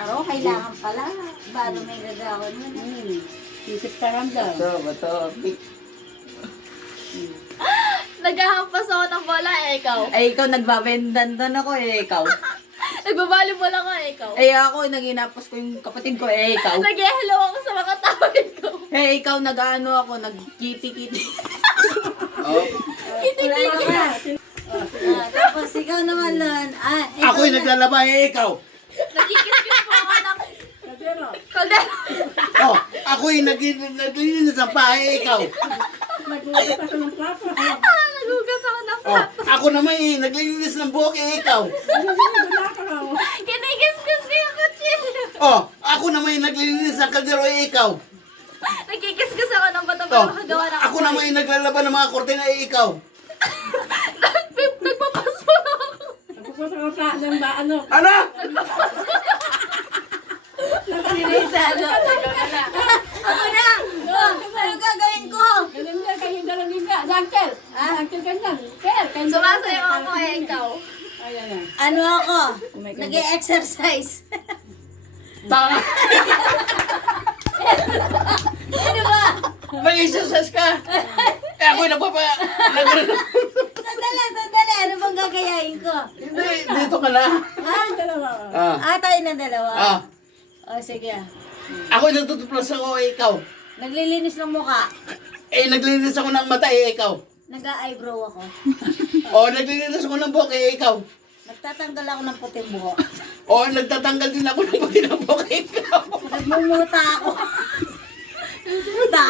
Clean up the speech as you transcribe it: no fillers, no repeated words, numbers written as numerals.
Aro, kailangan pala. Paano may gagawin mo na? Isip ka lang daw. Bato. Naghahampas ako ng bola, ikaw. Ay, ikaw nagbabendandan ako ikaw. Nagbabalibol ako, ikaw. Ako, naginapos ko yung kapatid ko ikaw. Nag-hello ako sa mga tao, ikaw. Ikaw nag-ano ako, nagkiti-kiti. Kiti-kiti. Tapos ikaw naman, Lon. Ikaw Ako'y naglalaba ikaw. Nagkikis-kis po ako ng Pero, kaldero. Ako'y naglilinis ng pahay ikaw. nag-uusap ako ng plato. Nagugas ako ng plato. Ako naman naglilinis ng buhok ikaw. Kinikis-kis ko yung kutsilyo. Ako naman naglilinis ng kaldero ikaw. Nagkikis-kis ako ng bato para makagawa ng Ako naman naglalaba ng mga kortina ikaw. Nagpapaso ako. Nagpupos ako pa ng ano. Ano? Ako na! Ano gagawin ko? Ganun nga kayong dalawin ka. Uncle! Uncle ganyan. Uncle! Sumasayo ako, ikaw. Ayan yan. Ano ako? Oh my God. Nag-e-exercise. Tama. Ano ba? Mag-exercise ka. Ako'y Sandali. Ano bang gagayahin ko? Hindi, dito ka na. Ay, dalawa. Tayo na dalawa. O, sige. Ako'y nagtutuplas ako ikaw. Naglilinis ng mukha. Naglilinis ako ng mata ikaw. Nag-eyebrow ako. Naglilinis ako ng buhok ikaw. Nagtatanggal ako ng puting buhok. Nagtatanggal din ako ng pati ng buhok ikaw. Nagmumuta ako.